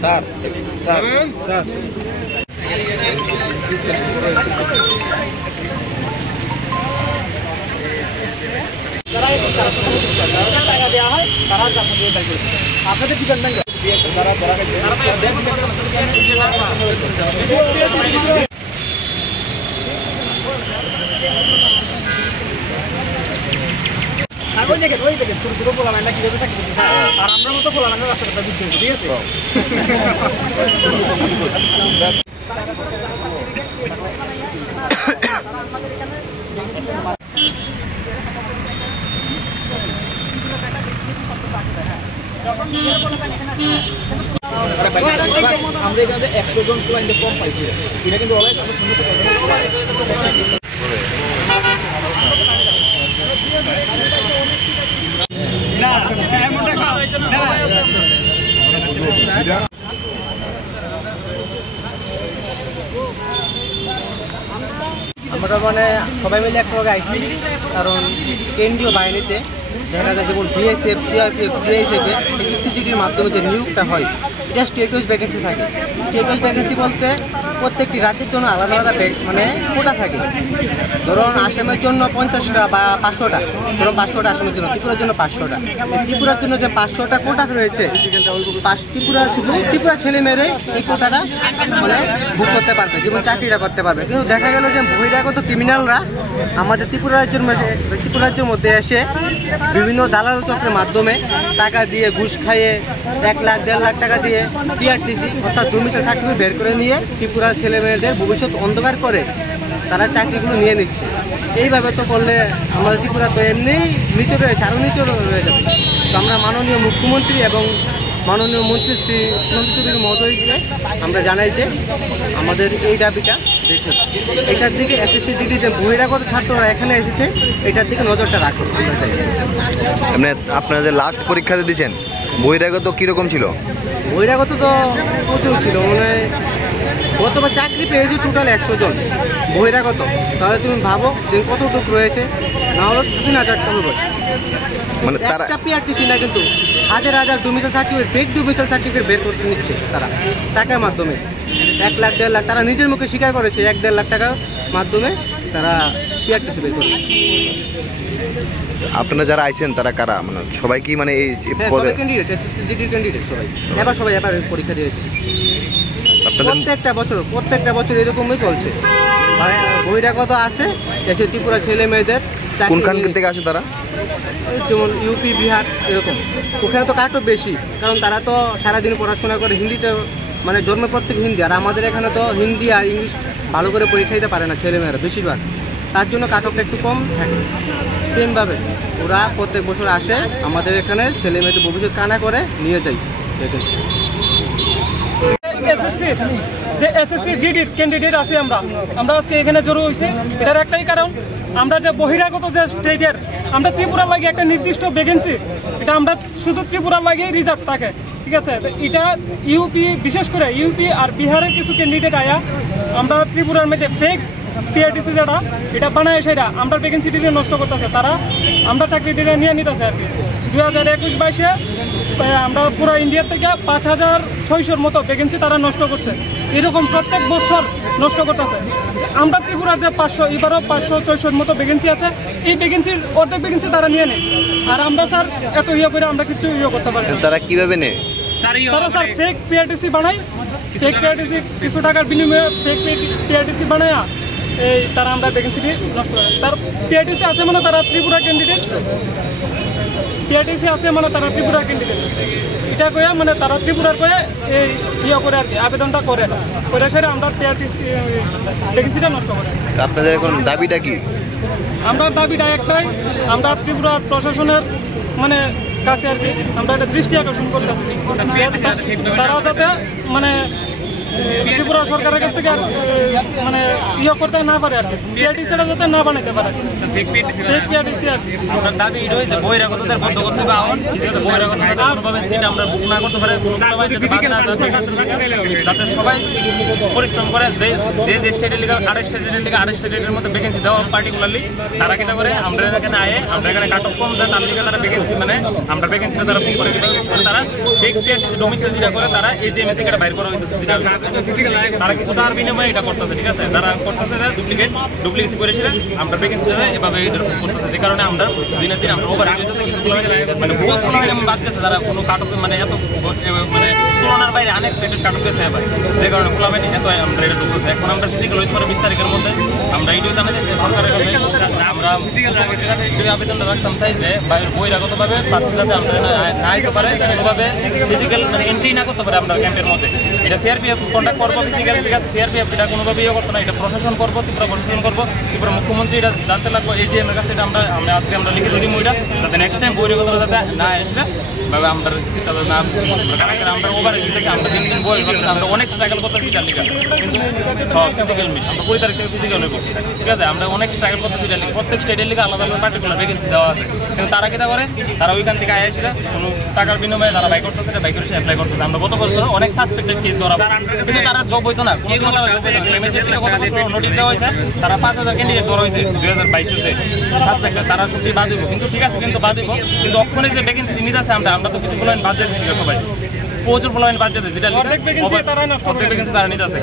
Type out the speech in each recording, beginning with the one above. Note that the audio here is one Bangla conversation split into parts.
স্যার স্যার স্যার টাকা দেওয়া হয় তারা আপনাদের কি জানবেন তারা ধরা গেছে আর ওই দেখেন ছোট ছোট পোলা না কিভাবে চাকরি করতেছে আর আমরা মতো পোলা না রাস্তাটা দিতে ঠিক আছে আমরা এখানে 100 জন ক্লায়েন্ট কম পাইছি এটা কিন্তু অলওয়েজ আমরা শুনতে পাই না এমনটা আমরা মানে সবাই মিলে একটা জায়গায় আইছি কারণ কেন্দ্রীয় বাহিনীতে দেখা যায় যেমন বিএসএফ সিআরপিএফ সিআইএসএফ এসএসসিজিডির মাধ্যমে যে নিয়োগটা হয় এটা স্টেট ওয়াইজ ভ্যাকেন্সি থাকে। স্টেট ওয়াইজ ভ্যাকেন্সি বলতে প্রত্যেকটি রাজ্যের জন্য আলাদা আলাদা মানে কোটা থাকে। ধরুন আসামের জন্য 50টা বা 500টা, ধরুন 500টা আসামের জন্য, ত্রিপুরার জন্য 500টা। ত্রিপুরার জন্য যে 500টা কোটা রয়েছে ত্রিপুরা ছেলে মেয়েরাই এই কোটাটা মানে বুক করতে পারবে, যেমন চাকরিটা করতে পারবে। কিন্তু দেখা গেল যে বহিরাগত ক্রিমিনালরা আমাদের ত্রিপুরা রাজ্যের মধ্যে এসে বিভিন্ন দালাল চক্রের মাধ্যমে টাকা দিয়ে ঘুষ খাইয়ে 1 লাখ 1.5 লাখ টাকা দিয়ে পিআরটিসি অর্থাৎ ডোমিসাইল সার্টিফিকেট বের করে নিয়ে ত্রিপুরা ছেলে মেয়েদের ভবিষ্যৎ অন্ধকার করে তারা চাকরিগুলো নিয়ে নিচ্ছে। এইভাবে তো করলে আমাদের ত্রিপুরা তো এমনিই নিচে রয়েছে, আরও নিচে রয়ে যাবে। তো আমরা মাননীয় মুখ্যমন্ত্রী এবং মাননীয় মন্ত্রী শ্রী সুশান্ত চৌধুরী মহোদয়কে আমরা জানাই যে আমাদের এই দাবিটা দেখুন, এটার দিকে এসএসসিজিডি যে বহিরাগত ছাত্ররা এখানে এসেছে এটার দিকে নজরটা রাখুন। আমরা চাই আপনারা যে লাস্ট পরীক্ষাতে দিয়েছেন বহিরাগত কীরকম ছিল? বহিরাগত তো প্রচুর ছিল, মানে গতবার চাকরি পেয়েছি টোটাল 100 জন বহিরাগত। তাহলে তুমি ভাবো যে কতটুকু রয়েছে, না হলো 3000টা হবে। মানে তারা পিআরটিসি না, কিন্তু হাজার হাজার domicile certificate, fake domicile certificate বের করতে নিচ্ছে তারা টাকার মাধ্যমে। 1 লাখ 1.5 লাখ তারা নিজের মুখে স্বীকার করেছে, 1-1.5 লাখ টাকার মাধ্যমে তারা পিআরটিসি বের করে। আপনারা যারা আইছেন তারা কারা, মানে সবাই কি মানে এই ক্যান্ডিডেট এসএসসিজিডির ক্যান্ডিডেট সবাই এবার পরীক্ষা দিয়েছে। প্রত্যেকটা বছর এরকমই চলছে, বহিরাগত আসে এসে ত্রিপুরা ছেলে মেয়েদের। কোনখান থেকে আসে তারা? যেমন ইউপি বিহার এরকম। ওখানে তো কাটও বেশি, কারণ তারা তো সারাদিন পড়াশোনা করে, হিন্দিতে মানে জন্মের প্রত্যেক হিন্দি। আর আমাদের এখানে তো হিন্দি আর ইংলিশ ভালো করে পরীক্ষা দিতে পারে না ছেলেমেয়েরা বেশিরভাগ, তার জন্য কাটঅফটা একটু কম থাকে। সেমভাবে ওরা প্রত্যেক বছর আসে আমাদের এখানে ছেলে মেয়েদের ভবিষ্যৎ কানা করে নিয়ে যায়। যে এসএসসিজিডির ক্যান্ডিডেট আছে আমরা আজকে এখানে জড়ো হয়েছি, এটার একটাই কারণ আমরা যে বহিরাগত যে স্টেটের আমরা ত্রিপুরার লাগে একটা নির্দিষ্ট ভ্যাকেন্সি, এটা আমরা শুধু ত্রিপুরার লাগে রিজার্ভ থাকে, ঠিক আছে। এটা ইউপি, বিশেষ করে ইউপি আর বিহারের কিছু ক্যান্ডিডেট আয়া আমরা ত্রিপুরার মধ্যে ফেক পিআরটিসি যেটা এটা বানায় সেটা আমরা ভ্যাকেন্সিটিকে নষ্ট করতেছে, তারা আমরা চাকরিটিকে নিয়ে নিতেছে আর কি। 2021-22-এ আমরা পুরো ইন্ডিয়ার থেকে 5600-র মতো ভ্যাকেন্সি তারা নষ্ট করছে। এরকম প্রত্যেক বছর নষ্ট করতেছে। আমরা ত্রিপুরার যে 500, এবারও 500-600-র মতো ভ্যাকেন্সি আছে, এই ভ্যাকেন্সির অর্ধেক ভ্যাকেন্সি তারা নিয়ে নেয়। আর আমরা স্যার এত করে আমরা কিছু করতে পারি। তারা কীভাবে নেয়? তারা স্যার ফেক পিআরটিসি বানায়, ফেক পিআরটিসি কিছু টাকার বিনিময়ে ফেক পিআরটিসি বানায় এই তারা আমরা ভ্যাকেন্সিটি নষ্ট করে। তার পিআরটিসি আছে মানে তারা ত্রিপুরা ক্যান্ডিডেট, পিআরটিসি আছে মানে তারা ত্রিপুরা ক্যান্ডিডেট, এটা কয়ে মানে তারা ত্রিপুরার কয়ে এই করে আর কি আবেদনটা করে সেটা আমরা পিআরটিসি ভ্যাকেন্সিটা নষ্ট করে। আপনাদের এখন দাবিটা কি? আমরা দাবিটা একটাই, আমরা ত্রিপুরা প্রশাসনের মানে কাছে আর কি আমরা একটা দৃষ্টি আকর্ষণ করতেছি, তারা যাতে মানে ত্রিপুরা সরকারের কাছ থেকে আর মানে ইয়ে করতে না পারে আর কি, পিআরটিসিটা যাতে না বানাইতে পারে। আমরা দাবি এটা হয়েছে বহিরাগতদের বন্ধ করতে হবে, আহ্বান বহিরাগতদের কোনোভাবে সিট আমরা বুক না করতে পারে, যাতে সবাই পরিশ্রম করে, যে স্টেটের লিগে আড়াই স্টেটের মধ্যে ভ্যাকেন্সি দেওয়া পার্টিকুলারলি তারা কিনা করে আমরা এখানে আয়ে আমরা এখানে কাট অফ কম যায় তার লিগে তারা ভ্যাকেন্সি মানে আমরা ভ্যাকেন্সিটা তারা বুক করে তারা ফেক পিআরটিসি ডোমিসাইল যেটা করে তারা এসডিএম থেকে এটা বাইর করা হইতেছে, তারা কিছুটা আর বিনিময়ে এটা করতেছে। ঠিক আছে, তারা করতেছে ডুপ্লিকেসি করে সেটা আমরা ভ্যাকেন্সিটা এভাবে করতেছে, যে কারণে আমরা দিনের দিন আমরা ওভার মানে বহুত বাঁচতেছে যারা কোনো কাট অফ মানে এত মানে তুলনার বাইরে আনএক্সপেক্টেড কাট অফ গেছে এবার, যে কারণে খোলা বাইরে এত আমরা এটা ঢুকতেছে। এখন আমরা ফিজিক্যাল হইতে পারে 20 তারিখের মধ্যে আমরা এইটাও জানাই যে সরকারের কাছে আমরা আবেদনটা রাখতাম চাই যে বহিরাগতভাবে প্রার্থী যাতে আমরা না আইতে পারে, কোনোভাবে ফিজিক্যাল মানে এন্ট্রি না করতে পারে আমরা ক্যাম্পের মধ্যে। এটা সিআরপিএফ কন্ট্যাক্ট করবো ফিজিক্যাল, ঠিক আছে, সিআরপিএফ এটা কোনোভাবে ইয়ে করতো না, এটা প্রশাসন করবো, ত্রিপুরা প্রশাসন করবো, ত্রিপুরা মুখ্যমন্ত্রী এটা জানতে লাগবো এসডিএম এর কাছে, এটা আমরা আজকে আমরা লিখে দিই ওইটা, যাতে নেক্সট টাইম বহিরাগতরা যাতে না আসলে ভাবে আমরা আমরা ওভার দিতেছি, আমরা দিন বই আমরা অনেক স্ট্রাগল করতেছি তার লিগে, কিন্তু ফিজিক্যাল মিট আমরা 20 তারিখ থেকে ফিজিক্যাল হইব, ঠিক আছে, আমরা অনেক স্ট্রাগল করতেছি তার লিগে। প্রত্যেক স্টেটের লিগে আলাদা আলাদা পার্টিকুলার ভ্যাকেন্সি দেওয়া আছে, কিন্তু তারা কিটা করে তারা ওইখান থেকে আয় আসলে কোনো টাকার বিনিময়ে তারা বাই করতেছে, বাই করে সে অ্যাপ্লাই করতেছে। আমরা গত বছর অনেক সাসপেক্টেড কেস ধরা, কিন্তু তারা জব হইতো না, কোনো তারা জব হইতো না, এমএচএ থেকে গত বছর নোটিশ দেওয়া হয়েছে, তারা 5000 ক্যান্ডিডেট ধরা হয়েছে 2022-তে সাসপেক্টেড, তারা সত্যি বাদ হইব, কিন্তু ঠিক আছে, কিন্তু বাদ হইব, কিন্তু অক্ষণে যে ভ্যাকেন্সি নিতে আছে আমরা তো কিছু বলেন বাদ যেতেছি সবাই, প্রচুর বলেন বাদ যেতে, যেটা অর্ধেক ভ্যাকেন্সি তারা নষ্ট করে, ভ্যাকেন্সি তারা নিতে আছে,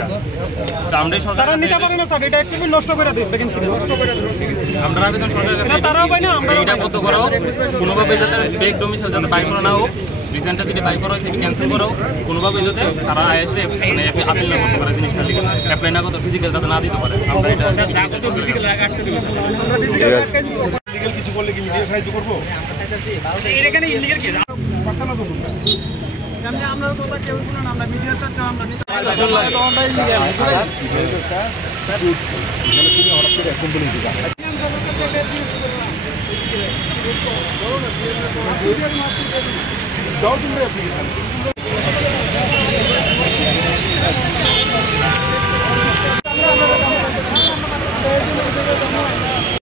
আমরা তারা নিতে পারে না স্যার, এটা অ্যাকচুয়ালি নষ্ট করে দেয় ভ্যাকেন্সি, নষ্ট করে দেয়। আমরা আবেদন সরকারের কাছে তারাও পায় না, আমরা এটা বদ্ধ করো, কোনোভাবে যাতে ফেক ডোমিসাইল যাতে বাই করা না হোক, রিসেন্টটা যেটা বাই করা হয়েছে ক্যান্সেল করো, কোনোভাবে যাতে তারা আসলে মানে আপিল না করতে পারে, জিনিসটা লিখে অ্যাপ্লাই না করতে, ফিজিক্যাল যাতে না দিতে পারে। আমরা এটা ফিজিক্যাল আটকে দিব কিছু করলে কি মিডিয়া সাহায্য করবো? এখানে ইন্ডিয়ার কি আমরা কথা কেউ শুনুন, আমরা মিডিয়ার সাথে আমরা নিতে